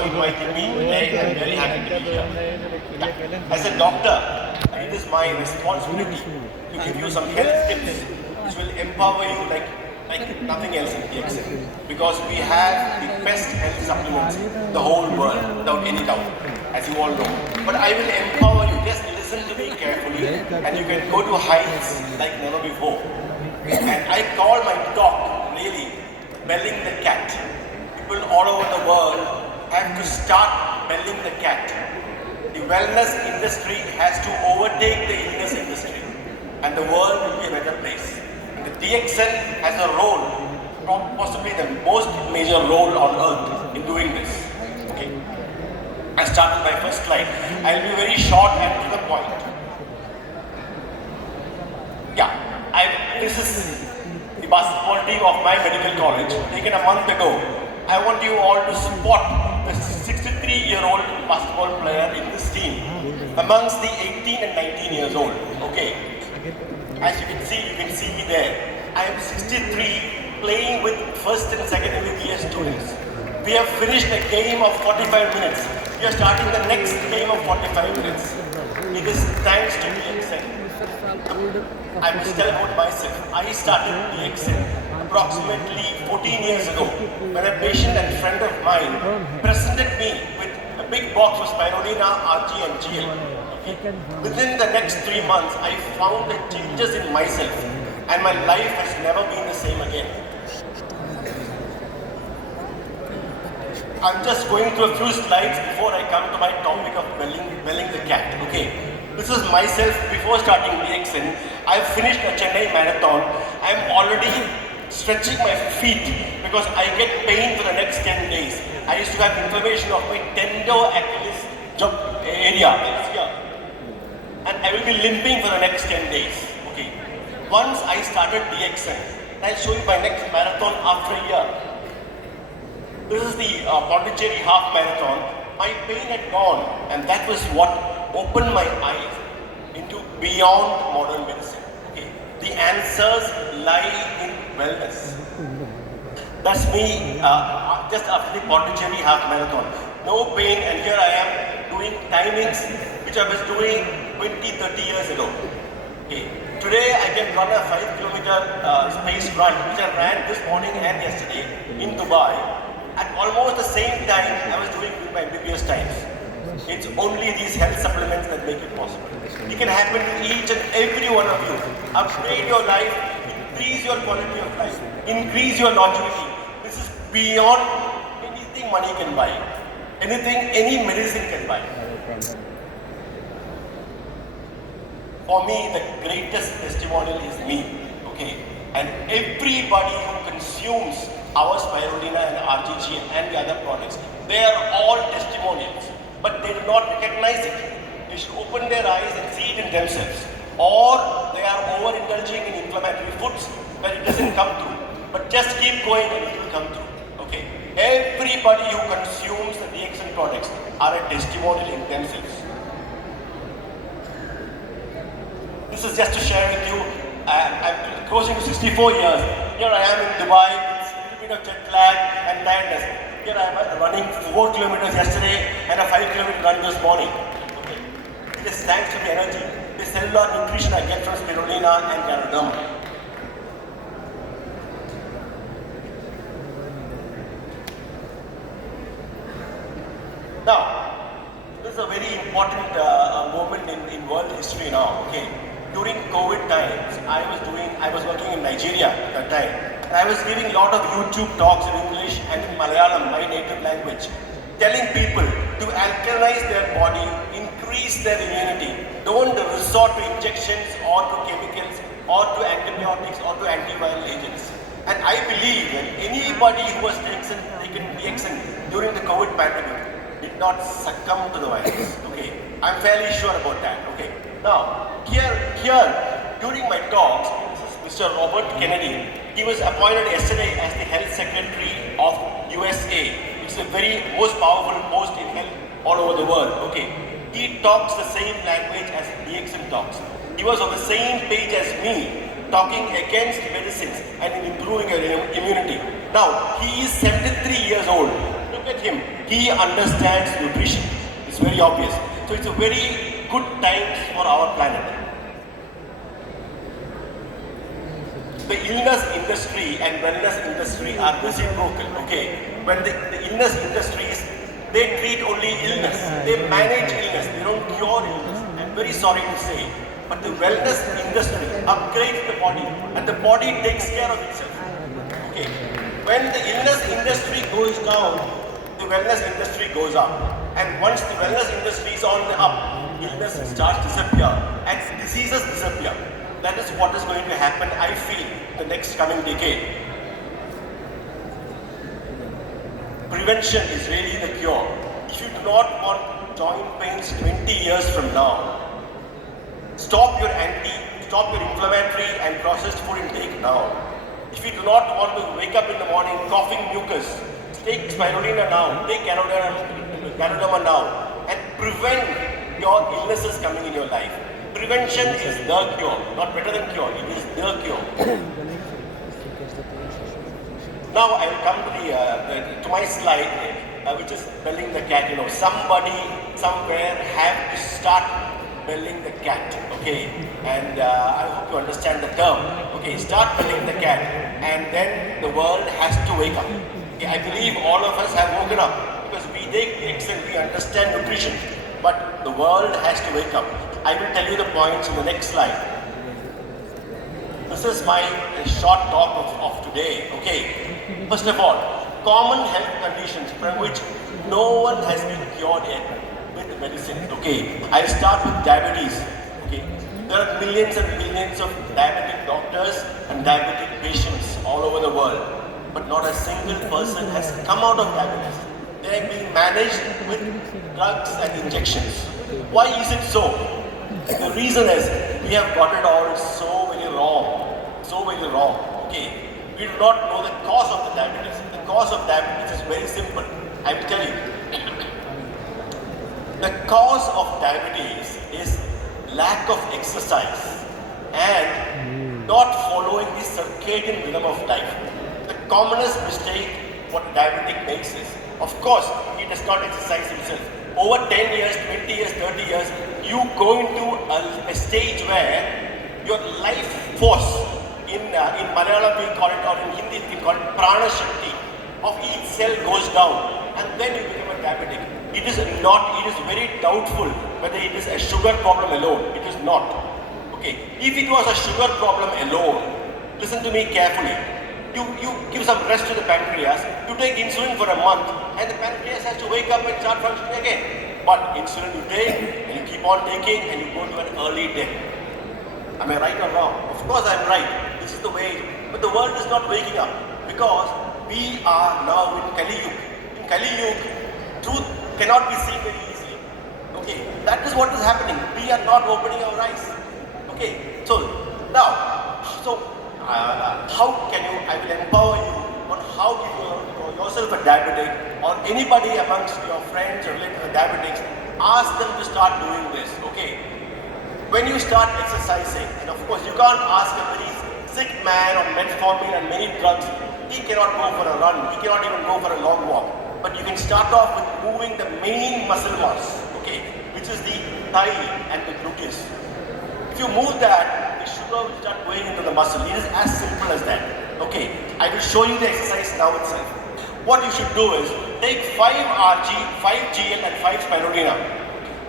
for inviting me today. I'm very happy to be here. Yeah. As a doctor, it is my responsibility to give you some health tips which will empower you like nothing else in DXN. Because we have the best health supplements in the whole world, without any doubt, as you all know. But I will empower you. Just listen to me carefully, and you can go to heights like never before. And I call my talk really belling the cat. People all over the world have to start belling the cat. The wellness industry has to overtake the illness industry, and the world will be a better place. And the DXN has a role, possibly the most major role on earth in doing this. Okay. I start with my first slide. I'll be very short and to the point. Yeah, this is the basketball team of my medical college, taken a month ago. I want you all to spot the 63-year-old basketball player in this team amongst the 18 and 19 years old. Okay. As you can see me there. I am 63, playing with first and second MBBS students. We have finished a game of 45 minutes. We are starting the next game of 45 minutes. It is thanks to DXN. I must tell about myself. I started DXN approximately 14 years ago when a patient and friend of mine presented me with a big box of spirulina, RG and GL. Within the next 3 months, I found the changes in myself, and my life has never been the same again. I'm just going through a few slides before I come to my topic of belling the cat. Okay, this is myself before starting DXN. I've finished a Chennai marathon. I'm already stretching my feet because I get pain for the next 10 days. I used to have inflammation of my tender Achilles area. And I will be limping for the next 10 days. Okay. Once I started DXN, I'll show you my next marathon after a year. This is the Pondicherry half marathon. My pain had gone, and that was what opened my eyes into beyond modern medicine. Okay. The answers lie in wellness. That's me just after the Pondicherry half marathon. No pain, and here I am doing timings which I was doing 20-30 years ago. Okay. Today I can run a 5-kilometer space run which I ran this morning and yesterday in Dubai at almost the same time I was doing with my MBBS times. It's only these health supplements that make it possible. It can happen to each and every one of you. Upgrade your life, increase your quality of life, increase your longevity. This is beyond anything money can buy, anything any medicine can buy. For me, the greatest testimonial is me, okay? And everybody who consumes our spirulina and RGG and the other products, they are all testimonials, but they do not recognize it. They should open their eyes and see it in themselves. Or they are overindulging in inflammatory foods where it doesn't come through. But just keep going and it will come through, okay? Everybody who consumes the DXN products are a testimonial in themselves. This is just to share with you, I'm closing to 64 years. Here I am in Dubai with a little bit of jet lag and tiredness. Here I am running 4 kilometers yesterday and a 5-kilometer run this morning. Okay. It is thanks to the energy, the cellular nutrition I get from spirulina and ganoderma. Now, this is a very important moment in world history now. Okay. During COVID times, I was working in Nigeria at that time, and I was giving a lot of YouTube talks in English and in Malayalam, my native language, telling people to alkalize their body, increase their immunity. Don't resort to injections or to chemicals or to antibiotics or to antiviral agents. And I believe that anybody who was taken DXN during the COVID pandemic did not succumb to the virus. Okay, I'm fairly sure about that. Okay. Now, here, during my talks, this is Mr. Robert Kennedy. He was appointed yesterday as the Health Secretary of USA. It's the very most powerful post in health all over the world. Okay. He talks the same language as DXN talks. He was on the same page as me, talking against medicines and improving your immunity. Now, he is 73 years old. Look at him. He understands nutrition. It's very obvious. So it's a very good times for our planet. The illness industry and wellness industry are reciprocal, okay? When the illness industries, they treat only illness. They manage illness. They don't cure illness. I'm very sorry to say. But the wellness industry upgrades the body and the body takes care of itself. Okay. When the illness industry goes down, the wellness industry goes up. And once the wellness industry is on the up, illness starts to disappear and diseases disappear. That is what is going to happen, I feel, the next coming decade. Prevention is really the cure. If you do not want joint pains 20 years from now, stop your inflammatory and processed food intake now. If you do not want to wake up in the morning coughing mucus, take spirulina now, take Ganoderma now, and prevent your illnesses coming in your life. Prevention is the cure, not better than cure, it is the cure. Now I will come to my slide, which is belling the cat. Somebody somewhere have to start belling the cat, okay? And I hope you understand the term. Okay, start belling the cat, and then the world has to wake up. Okay, I believe all of us have woken up because we take excellent, we understand nutrition, but the world has to wake up. I will tell you the points in the next slide. This is my short talk of today, okay? First of all, common health conditions from which no one has been cured yet with medicine, okay? I'll start with diabetes, okay? There are millions and millions of diabetic doctors and diabetic patients all over the world, but not a single person has come out of diabetes. They are being managed with drugs and injections. Why is it so? The reason is we have got it all so very wrong, okay? We do not know the cause of the diabetes. The cause of diabetes is very simple. I will tell you. The cause of diabetes is lack of exercise and not following the circadian rhythm of life. The commonest mistake what a diabetic makes is, of course, he does not exercise himself. Over 10 years, 20 years, 30 years, you go into a stage where your life force, in Malayalam we call it, or in Hindi we call it prana shakti, of each cell goes down, and then you become a diabetic. It is very doubtful whether it is a sugar problem alone. It is not. Okay, if it was a sugar problem alone, listen to me carefully. You give some rest to the pancreas, you take insulin for a month, and the pancreas has to wake up and start functioning again. But insulin you take, and you keep on taking, and you go to an early death. Am I right or wrong? Of course I am right. This is the way. But the world is not waking up, because we are now in Kali Yuga. In Kali Yuga, truth cannot be seen very easily. Okay, that is what is happening. We are not opening our eyes. Okay, so now, how can you, I will empower you on how you yourself a diabetic or anybody amongst your friends or relatives with diabetics, ask them to start doing this, okay? When you start exercising, and of course you can't ask a very sick man on metformin and many drugs, he cannot go for a run, he cannot even go for a long walk. But you can start off with moving the main muscle mass, okay, which is the thigh and the gluteus. If you move that, the sugar will start going into the muscle. It is as simple as that. Okay, I will show you the exercise now itself. What you should do is take 5 Rg, 5 GL and 5 spirulina.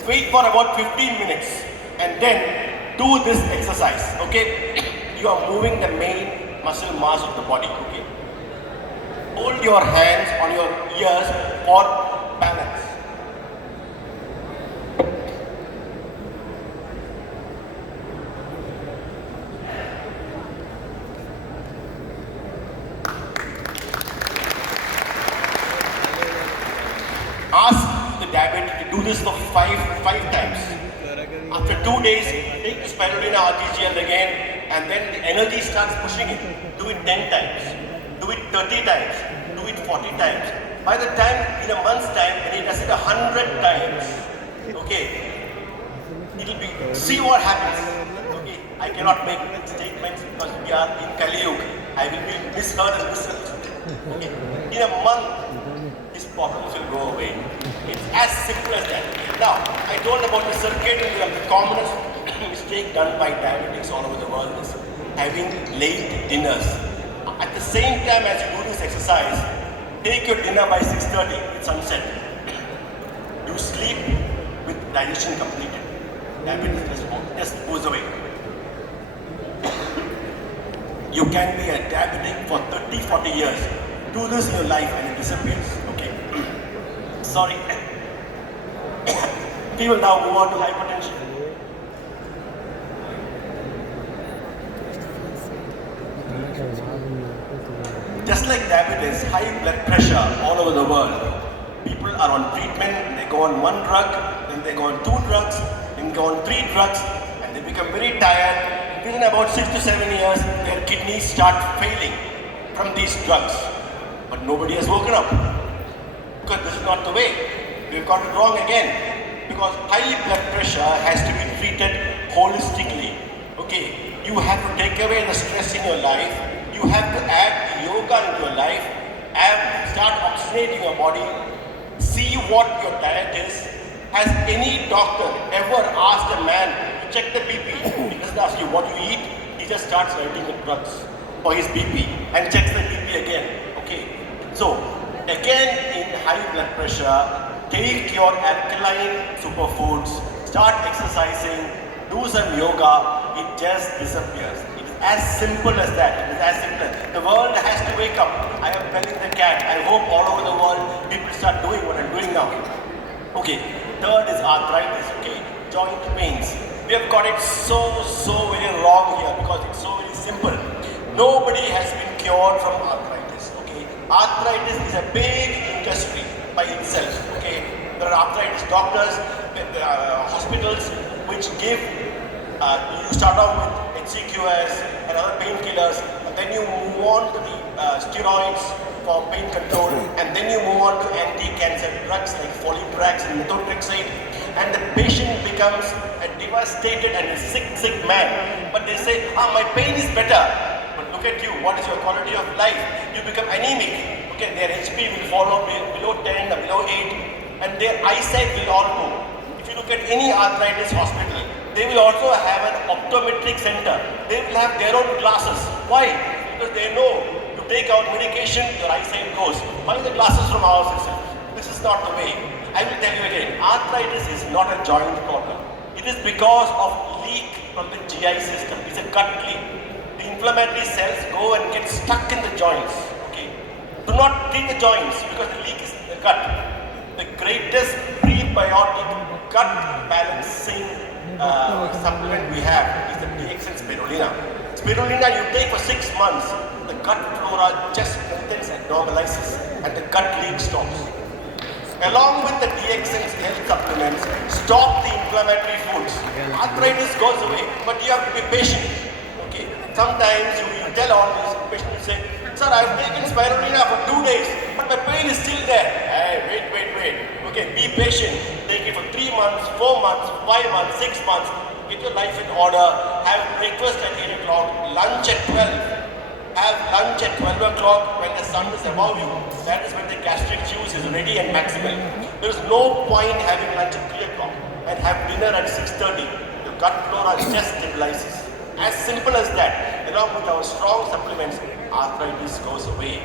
Wait for about 15 minutes and then do this exercise. Okay, you are moving the main muscle mass of the body. Okay, hold your hands on your ears for balance. Ask the diabetic to do this for five times. After 2 days, take the spirulina RTGL again, and then the energy starts pushing it. Do it 10 times, do it 30 times, do it 40 times. By the time, in a month's time, when he does it 100 times, okay, it will be, see what happens. Okay, I cannot make statements because we are in Kali Yuga. I will be misheard and misunderstood. Okay, in a month, his problems will go away. It's as simple as that. Now, I told about the circadian rhythm. The commonest mistake done by diabetics all over the world is having late dinners. At the same time as you do this exercise, take your dinner by 6:30 at sunset. You sleep with digestion completed. Diabetes just goes away. You can be a diabetic for 30, 40 years. Do this in your life and it disappears. Okay. Sorry. We will now move on to hypertension. Just like diabetes, high blood pressure all over the world. People are on treatment, they go on one drug, then they go on two drugs, then go on three drugs, and they become very tired. Within about 6 to 7 years, their kidneys start failing from these drugs. But nobody has woken up. Because this is not the way. We've got it wrong again. Because high blood pressure has to be treated holistically. Okay, you have to take away the stress in your life. You have to add yoga into your life and start oxygenating your body. See what your diet is. Has any doctor ever asked a man to check the BP? He doesn't ask you what you eat. He just starts writing the drugs for his BP and checks the BP again. Okay. So, again in high blood pressure, take your alkaline superfoods, start exercising, do some yoga, it just disappears. It is as simple as that. It is as simple. The world has to wake up. I am telling the cat. I hope all over the world people start doing what I'm doing now. Okay, third is arthritis, okay, joint pains. We have got it so very wrong here because it's so very simple. Nobody has been cured from arthritis, okay. Arthritis is a big industry by itself, okay. There are arthritis doctors, hospitals which give, you start off with HCQS and other painkillers, and then you move on to the steroids for pain control, and then you move on to anti-cancer drugs like folitrax and methotrexate, and the patient becomes a devastated and a sick man. But they say, my pain is better. But look at you, what is your quality of life? You become anemic. Okay, their HP will fall below 10 or below 8, and their eyesight will all go. If you look at any arthritis hospital, they will also have an optometric center. They will have their own glasses. Why? Because they know take out medication, your eyesight goes. Buy the glasses from ours itself. This is not the way. I will tell you again, arthritis is not a joint problem. It is because of leak from the GI system. It's a gut leak. The inflammatory cells go and get stuck in the joints. Okay. Do not treat the joints because the leak is in the gut. The greatest prebiotic gut balancing supplement we have is the DXN spirulina. Spirulina you take for 6 months. The gut flora just strengthens and normalizes, and the gut leak stops. Along with the DXN's health supplements, stop the inflammatory foods. Arthritis goes away, but you have to be patient. Okay. Sometimes you tell all these patients, say, "Sir, I've taken spirulina for 2 days, but my pain is still there." Hey, wait. Okay, be patient. Take it for 3 months, 4 months, 5 months, 6 months. Get your life in order. Have breakfast at 8 o'clock, lunch at 12. Have lunch at 12 o'clock when the sun is above you. That is when the gastric juice is ready and maximal. There is no point having lunch at 3 o'clock and have dinner at 6:30. The gut flora just stabilizes. As simple as that. Along with our strong supplements, arthritis goes away.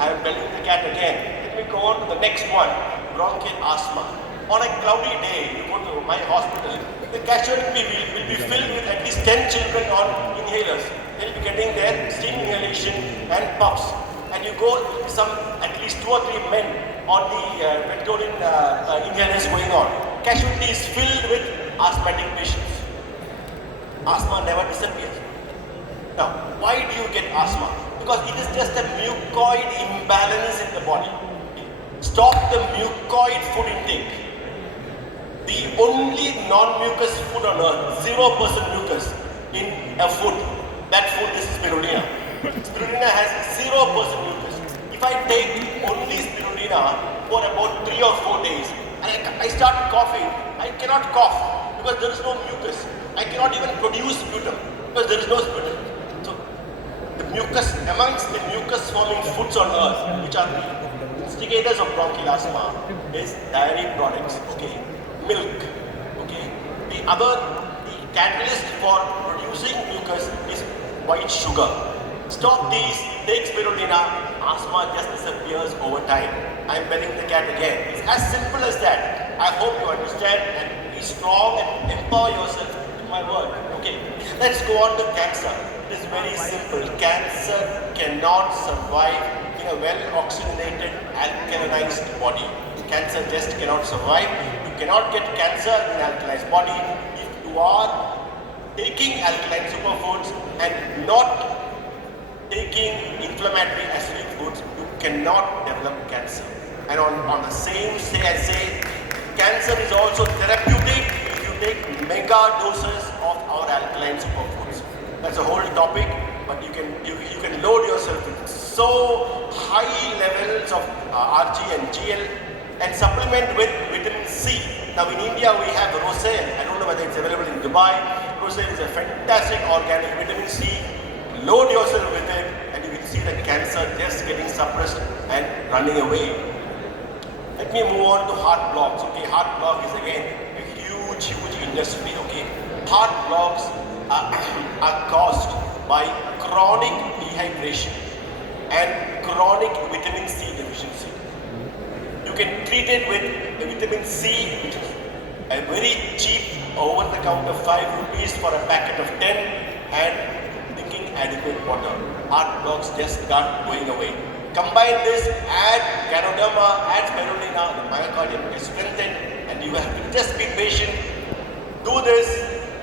I am telling the cat again. Let me go on to the next one. Bronchial asthma. On a cloudy day, you go to my hospital, the casualty will be filled with at least 10 children on inhalers. They'll be getting their steam inhalation and puffs. And you go, some at least 2 or 3 men on the Vectorian inhalers going on. Casualty is filled with asthmatic patients. Asthma never disappears. Now, why do you get asthma? Because it is just a mucoid imbalance in the body. Stop the mucoid food intake. The only non-mucus food on earth, 0% mucus in a food, that food is spirulina. Spirulina has 0% mucus. If I take only spirulina for about 3 or 4 days and I start coughing, I cannot cough because there is no mucus. I cannot even produce sputum because there is no sputum. So the mucus, amongst the mucus forming foods on earth, which are instigators of bronchial asthma is dairy products, okay, milk, okay. The catalyst for producing mucus is white sugar. Stop these, take spirulina, asthma just disappears over time. I'm belling the cat again. It's as simple as that. I hope you understand and be strong and empower yourself to my word. Okay, let's go on to cancer. It is very simple. Cancer cannot survive in a well-oxygenated, alkalinized body. Cancer just cannot survive. You cannot get cancer in an alkalized body if you are taking alkaline superfoods and not taking inflammatory acidic foods. You cannot develop cancer. And on the same I say, cancer is also therapeutic if you take mega doses of our alkaline superfoods. That's a whole topic, but you can load yourself with so high levels of Rg and Gl and supplement with vitamin C. Now in India we have Roselle. I don't know whether it's available in Dubai. Roselle is a fantastic organic vitamin C. Load yourself with it and you will see the cancer just getting suppressed and running away. Let me move on to heart blocks. Okay, heart block is again a huge industry. Okay, heart blocks are caused by chronic dehydration and chronic vitamin C deficiency. You can treat it with the vitamin C, which is a very cheap over-the-counter 5 rupees for a packet of 10, and drinking adequate water. Heart blocks just start going away. Combine this, add ganoderma, add spirulina, the myocardium is strengthened, and you have to just be patient. Do this,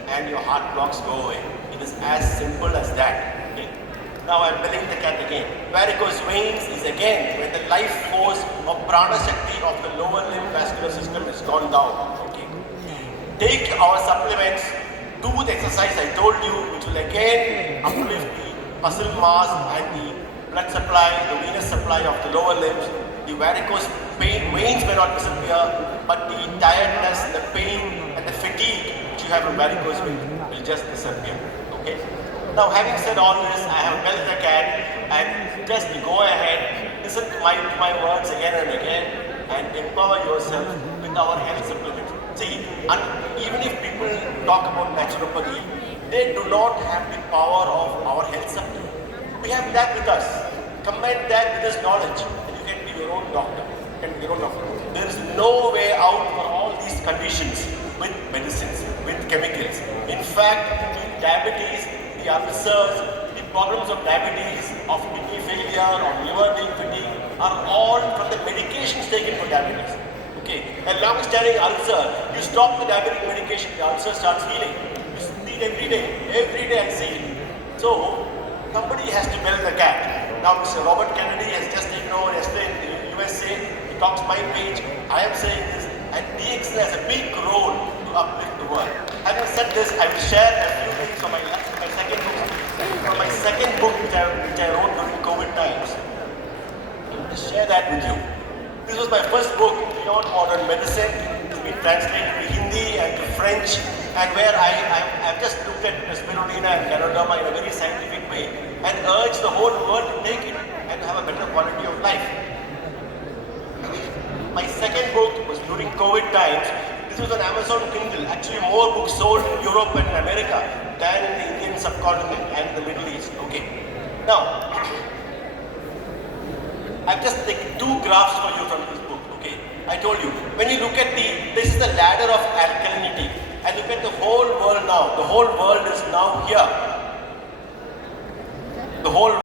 and your heart blocks go away. It is as simple as that. Okay. Now I'm belling the cat again. Varicose veins is again when the life force of prana shakti of the lower limb vascular system has gone down. Okay. Take our supplements, do the exercise I told you, which will again uplift the muscle mass and the blood supply, the venous supply of the lower limbs. The varicose veins may not disappear, but the tiredness, the pain and the fatigue which you have from varicose veins will just disappear. Okay. Now having said all this, I have belled the cat and just go ahead, listen to my words again and again and empower yourself with our health supplements. See, even if people talk about naturopathy, they do not have the power of our health supplement. We have that with us. Combine that with this knowledge and you can be your own doctor. There is no way out for all these conditions with medicines, with chemicals. In fact, with diabetes, the ulcers, the problems of diabetes, of kidney failure, of liver fatigue are all from the medications taken for diabetes. Okay, a long-standing ulcer, you stop the diabetic medication, the ulcer starts healing. You see it every day I see it. So, somebody has to bell the cat. Now, Mr. Robert Kennedy has just taken over yesterday in the USA. He talks my page. I am saying this, and DX has a big role to uplift the world. Having said this, I will share a few things from my second book. From my second book, which I wrote during COVID times. I will share that with you. This was my first book, Beyond Modern Medicine. It's been translated to Hindi and to French, and where I've just looked at spirulina and ganoderma in a very scientific way and urge the whole world to take it and have a better quality of life. My second book was during COVID times. This was on Amazon Kindle. Actually, more books sold in Europe and America than in the Indian subcontinent and the Middle East. Okay. Now, I've just taken 2 graphs for you from this book. Okay. I told you, when you look at this is the ladder of alkalinity. And look at the whole world now. The whole world is now here. The whole